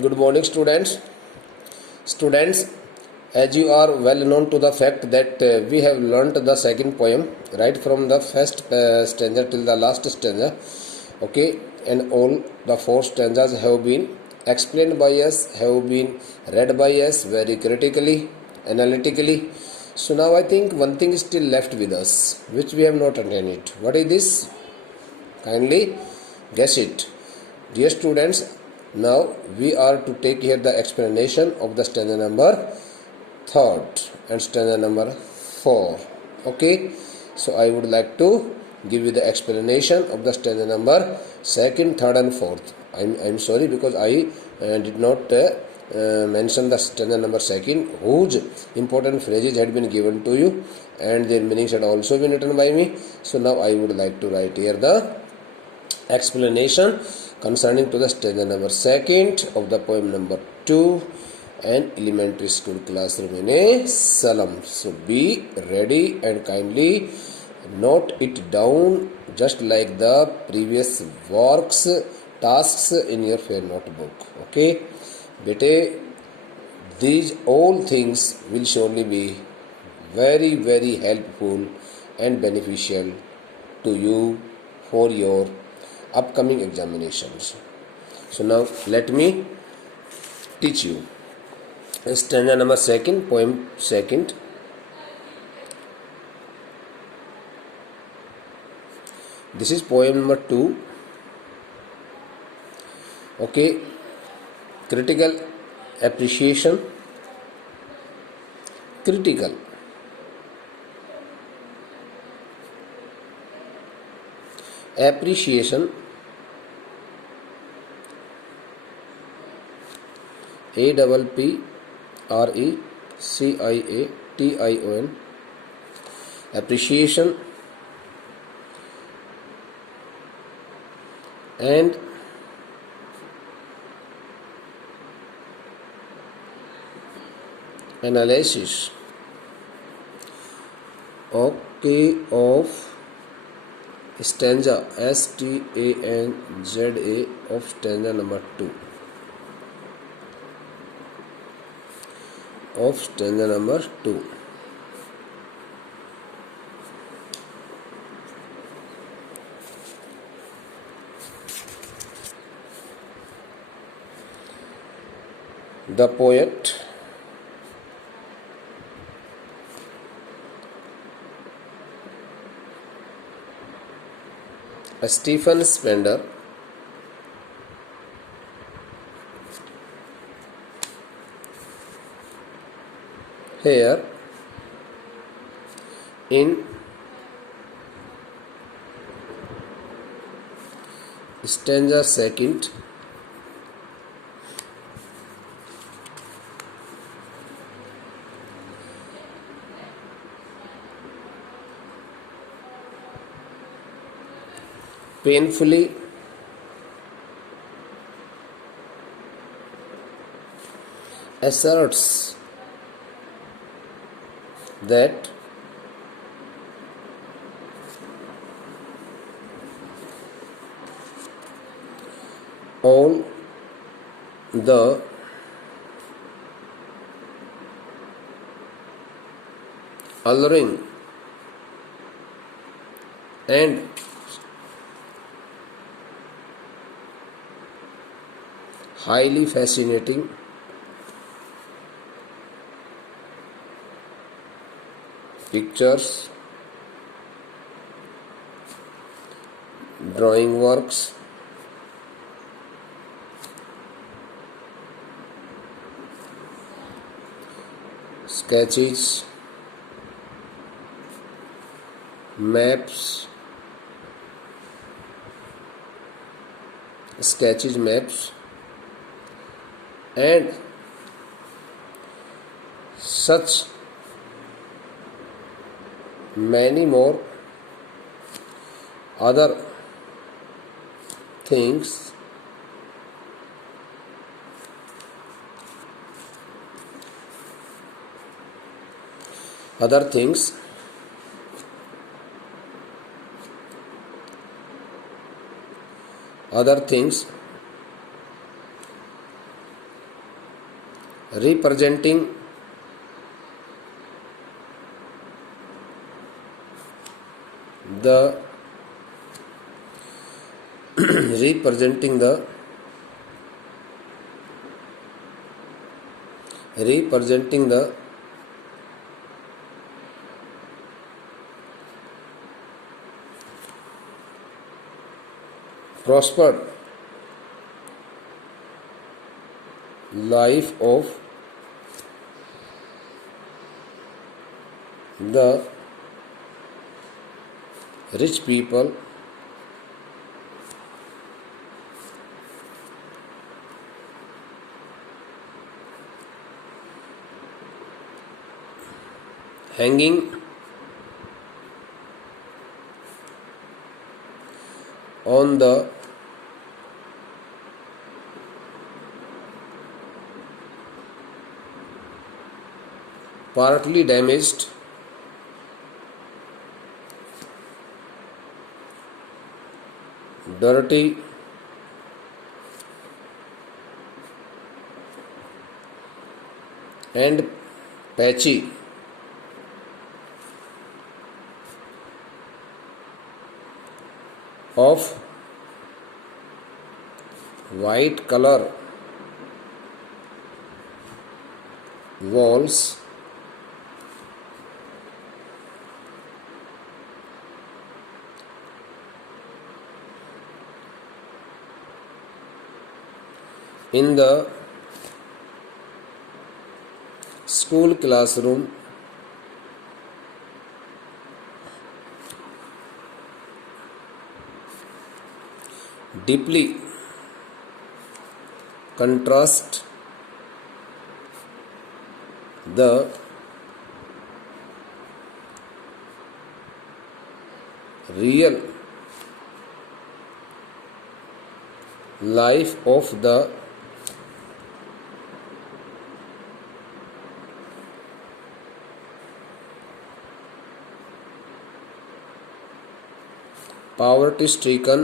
Good morning, students. Students, as you are well known to the fact that we have learnt the second poem right from the first stanza till the last stanza. Okay, and all the four stanzas have been explained by us, have been read by us very critically, analytically. So now I think one thing is still left with us, which we have not attained. What is this? Kindly guess it. Dear students, now we are to take here the explanation of the stanza number 3rd and stanza number 4. Okay, so I would like to give you the explanation of the stanza number 2nd, 3rd and 4th. I'm sorry because I did not mention the stanza number 2nd, whose important phrases had been given to you and their meanings had also been written by me. So now I would like to write here the explanation concerning to the stanza number 2nd of the poem number 2 and elementary school classroom in a salum. So be ready and kindly note it down just like the previous works, tasks in your fair notebook. Okay, bete, these all things will surely be very, very helpful and beneficial to you for your upcoming examinations. So now let me teach you stanza number 2nd, poem 2nd. This is poem number 2. Okay, critical appreciation. Critical appreciation, APPRECIATION, appreciation, and analysis, okay, of stanza STANZA of stanza number 2 of stanza number 2. The poet Stephen Spender here in stanza 2nd painfully asserts that all the alluring and highly fascinating pictures, drawing works, sketches, maps, and such many more other things representing the representing the representing the prospered life of the rich people hanging on the partly damaged dirty and patchy of white color walls in the school classroom deeply contrast the real life of the poverty-stricken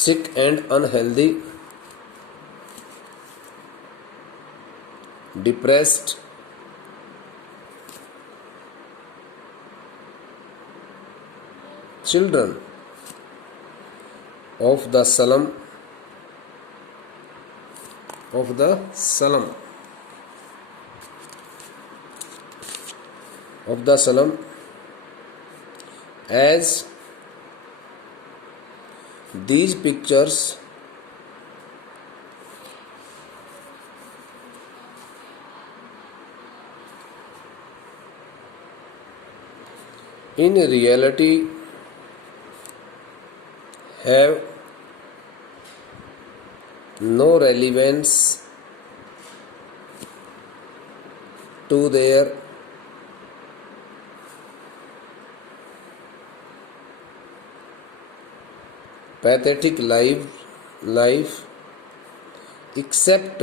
sick and unhealthy depressed children of the slum as these pictures in reality have no relevance to their pathetic life except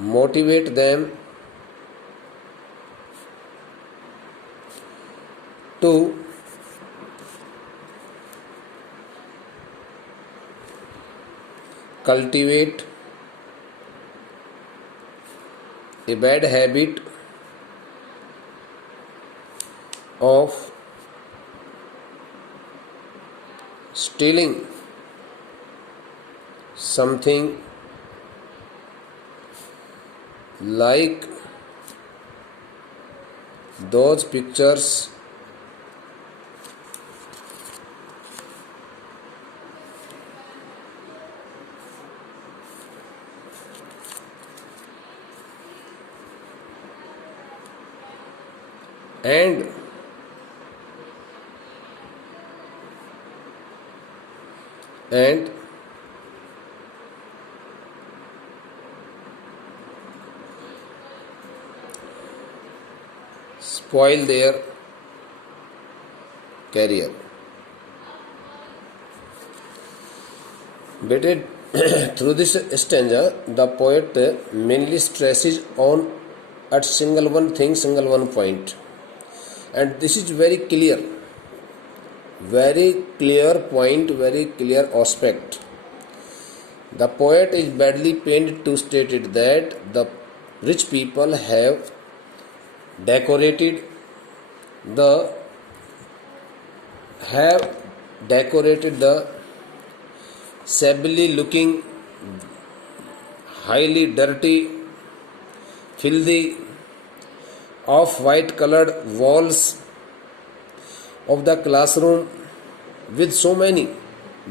motivate them to cultivate a bad habit of stealing something like those pictures and spoil their career. Better through this stanza, the poet mainly stresses on at single one thing, single one point, and this is very clear point, very clear aspect. The poet is badly pained to state it that the rich people decorated the have decorated the shabbily looking, highly dirty, filthy, off-white colored walls of the classroom with so many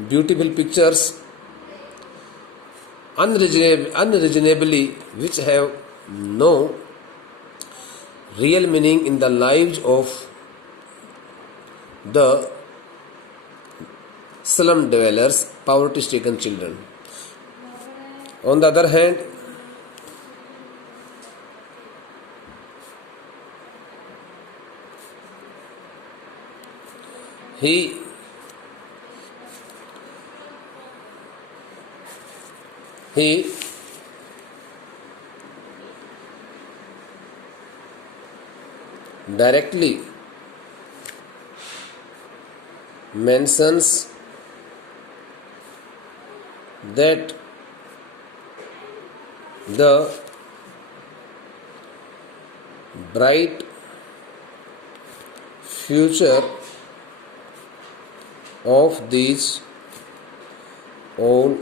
beautiful pictures unreasonably which have no real meaning in the lives of the slum dwellers, poverty stricken children. On the other hand, he directly mentions that the bright future of these all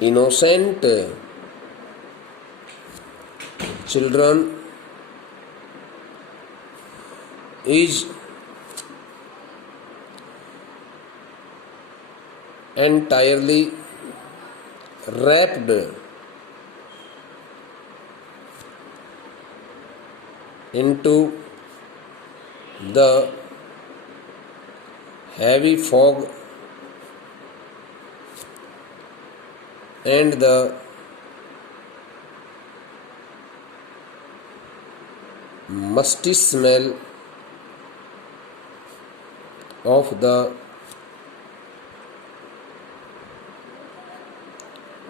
innocent children is entirely wrapped into the heavy fog and the musty smell of the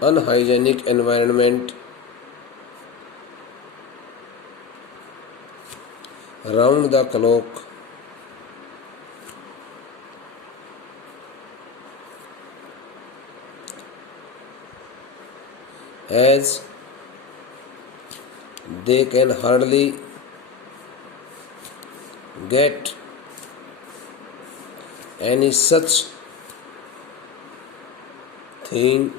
unhygienic environment round the clock. As they can hardly get any such thing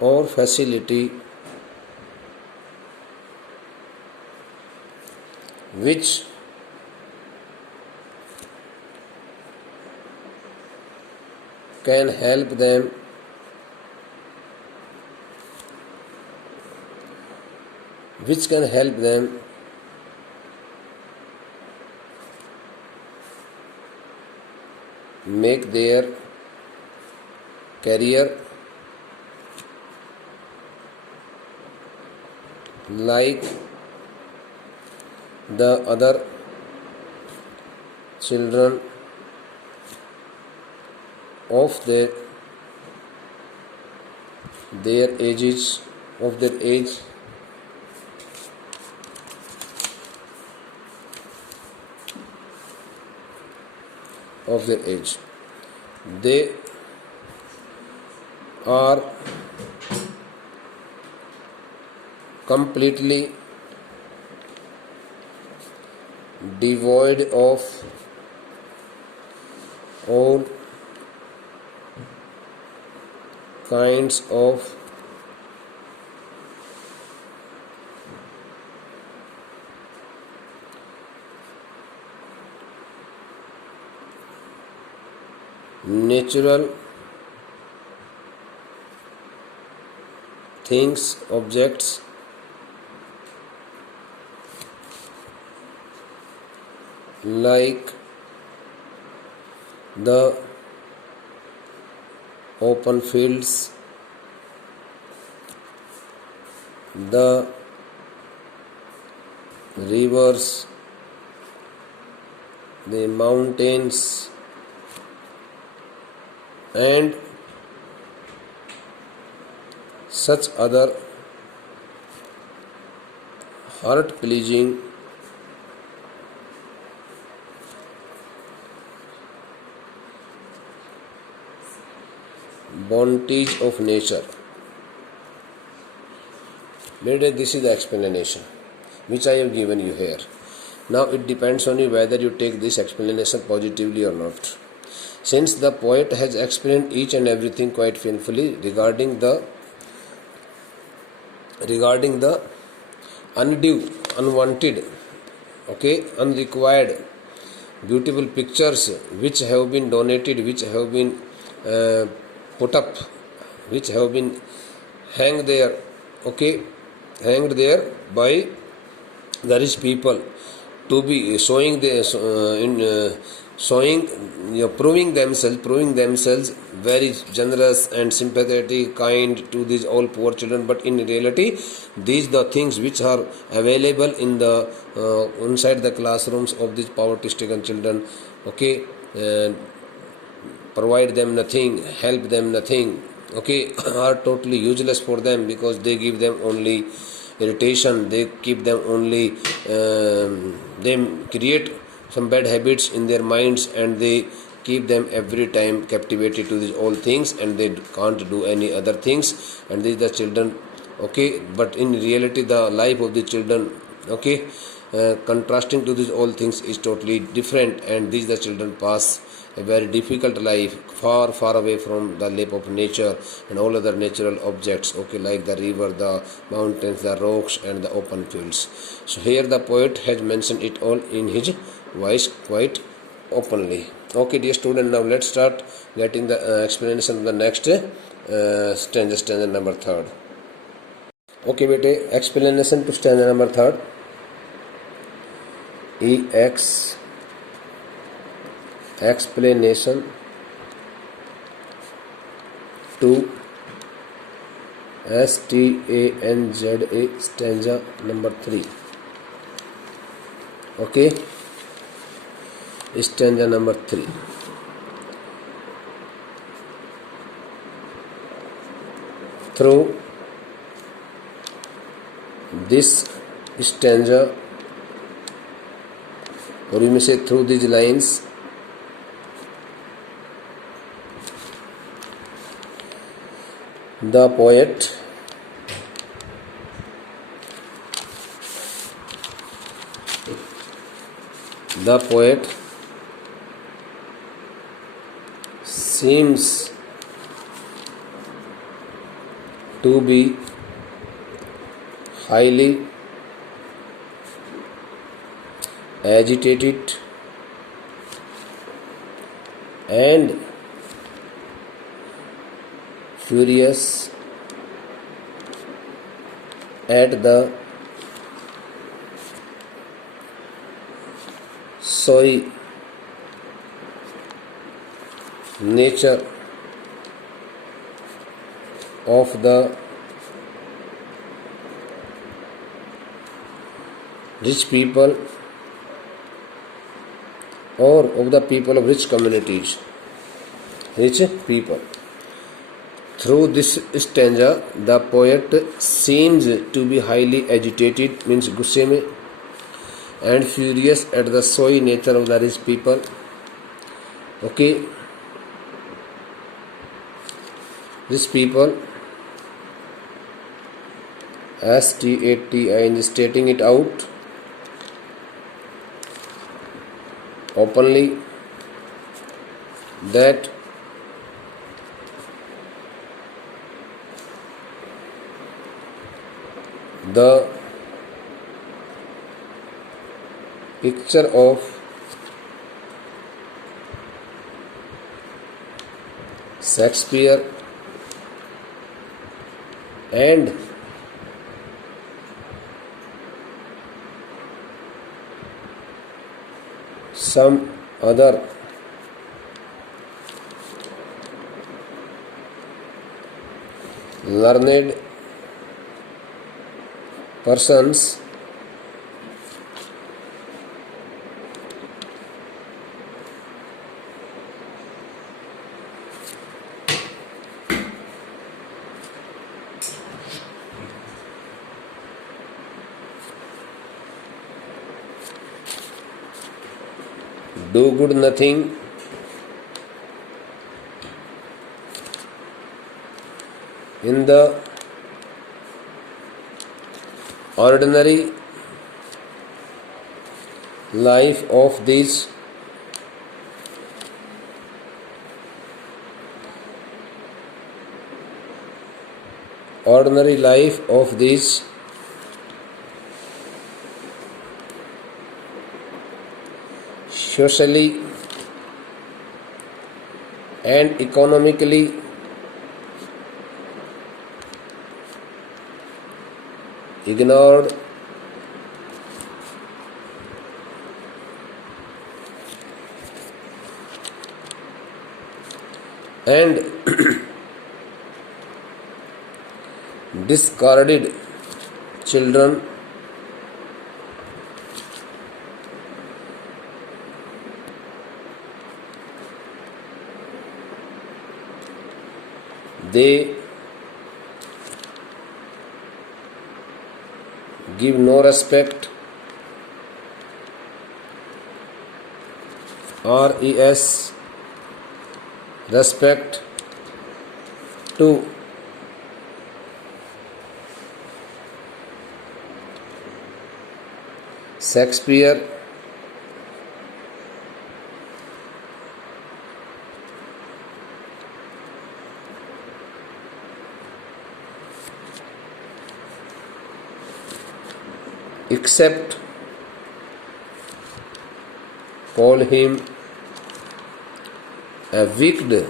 or facility which can help them make their career like the other children of their age. They are completely devoid of all kinds of natural things, objects like the open fields, the rivers, the mountains, and such other heart-pleasing bounties of nature. This is the explanation which I have given you here. Now it depends on you whether you take this explanation positively or not. Since the poet has explained each and everything quite painfully regarding the undue, unwanted, unrequired, beautiful pictures which have been donated, which have been put up, which have been hanged there, hanged there by the rich people to be proving themselves very generous and sympathetic, kind to these all poor children. But in reality, these the things which are available in the inside the classrooms of these poverty-stricken children, provide them nothing, help them nothing, are totally useless for them, because they give them only irritation, they keep them only, they create some bad habits in their minds, and they keep them every time captivated to these all things, and they can't do any other things, and these the children, but in reality the life of the children, contrasting to these all things is totally different, and these the children pass a very difficult life, far away from the lap of nature and all other natural objects, like the river, the mountains, the rocks, and the open fields. So here the poet has mentioned it all in his voice quite openly. Dear student, now let's start getting the explanation of the next stanza number 3rd. Bete, explanation to stanza number 3rd. Explanation to stanza stanza number 3. Stanza number 3. Through this stanza, or you may say through these lines, the poet seems to be highly agitated and furious at the soy nature of the rich people, or of the people of rich communities, rich people. Through this stanza, the poet seems to be highly agitated, means gusse mein, and furious at the soy nature of the rich people. Rich people, S-T-A-T-I, stating it out openly that the picture of Shakespeare and some other learned persons do good nothing, in the ordinary life of these socially and economically ignored and discarded children they give no respect respect to Shakespeare, except call him a wicked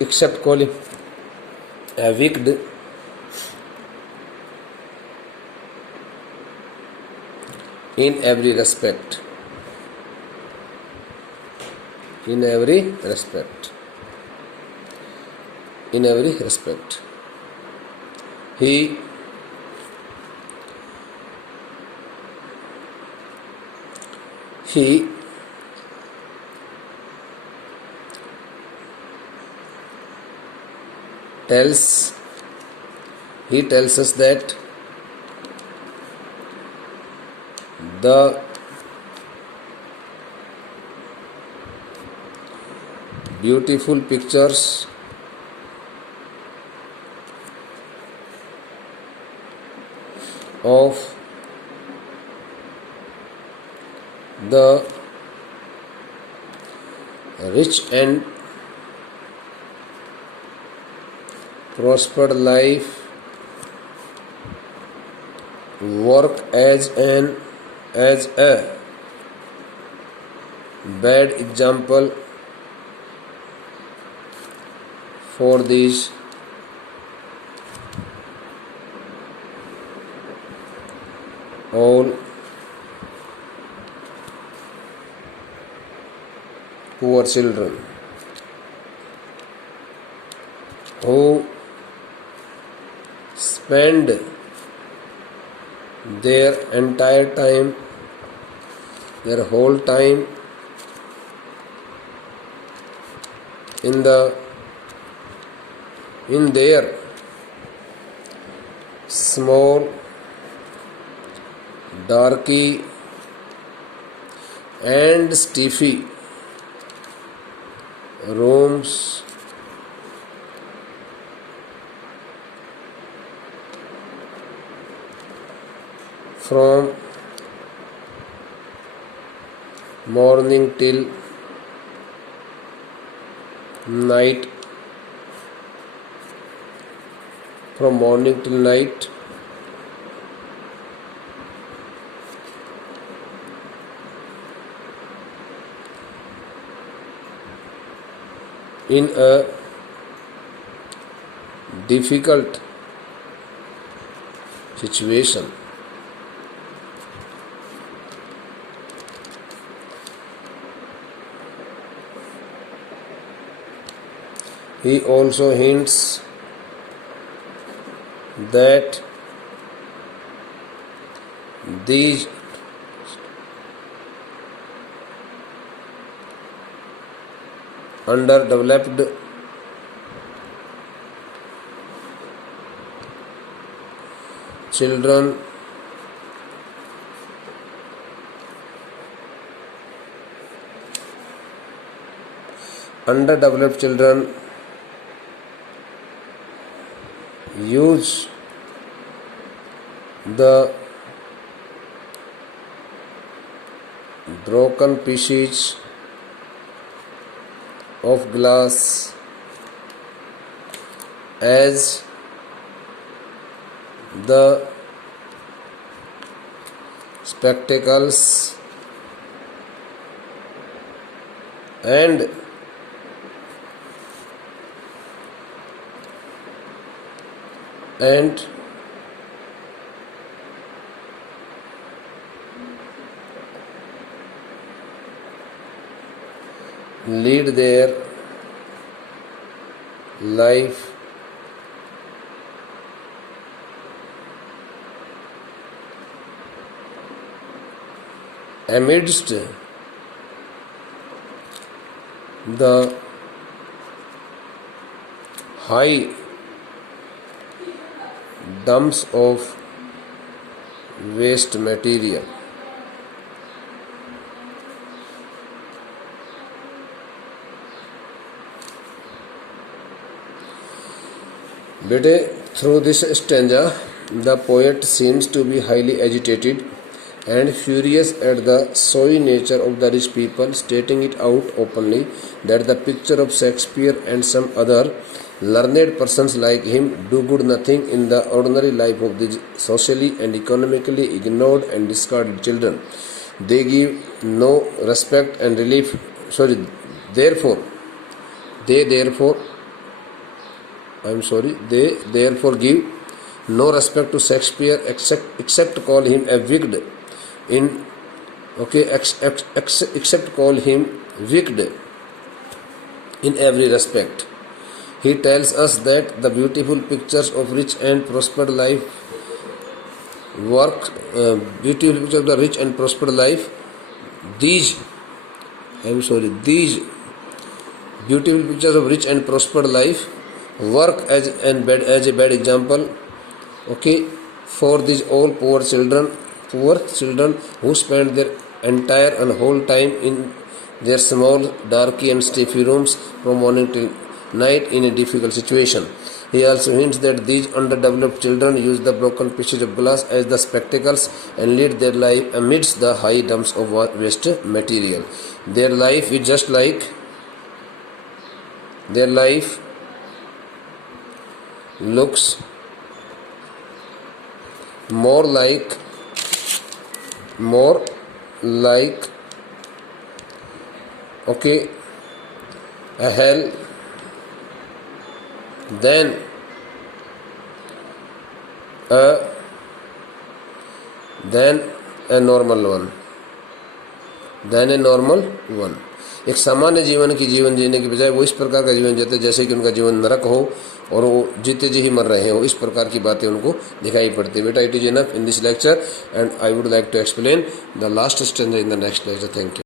except call him a wicked in every respect. In every respect. He tells us that the beautiful pictures of the rich and prospered life work as a bad example for these all poor children who spend their whole time in their small darky and stuffy rooms from morning till night in a difficult situation. He also hints that these underdeveloped children underdeveloped children use the broken pieces of glass as the spectacles and lead their life amidst the high dumps of waste material. बेटे, through this stanza, the poet seems to be highly agitated and furious at the showy nature of the rich people, stating it out openly that the picture of Shakespeare and some other learned persons like him do good nothing in the ordinary life of these socially and economically ignored and discarded children. They give no respect and relief. They therefore give no respect to Shakespeare except call him a wicked except call him wicked in every respect. He tells us that the beautiful pictures of rich and prospered life these beautiful pictures of rich and prospered life work as a bad example, for these all poor children who spend their entire and whole time in their small, darky and stuffy rooms from morning till night in a difficult situation. He also hints that these underdeveloped children use the broken pieces of glass as the spectacles and lead their life amidst the high dumps of waste material. Their life looks more like a hell than a normal one. एक सामान्य जीवन जीने की बजाय वो इस प्रकार का जीवन जीते जैसे कि उनका जीवन नरक हो और वो जीते जी ही मर रहे हो, इस प्रकार की बातें उनको दिखाई पड़ती है. बेटा, it is enough in this lecture and I would like to explain the last stanza in the next lecture. Thank you.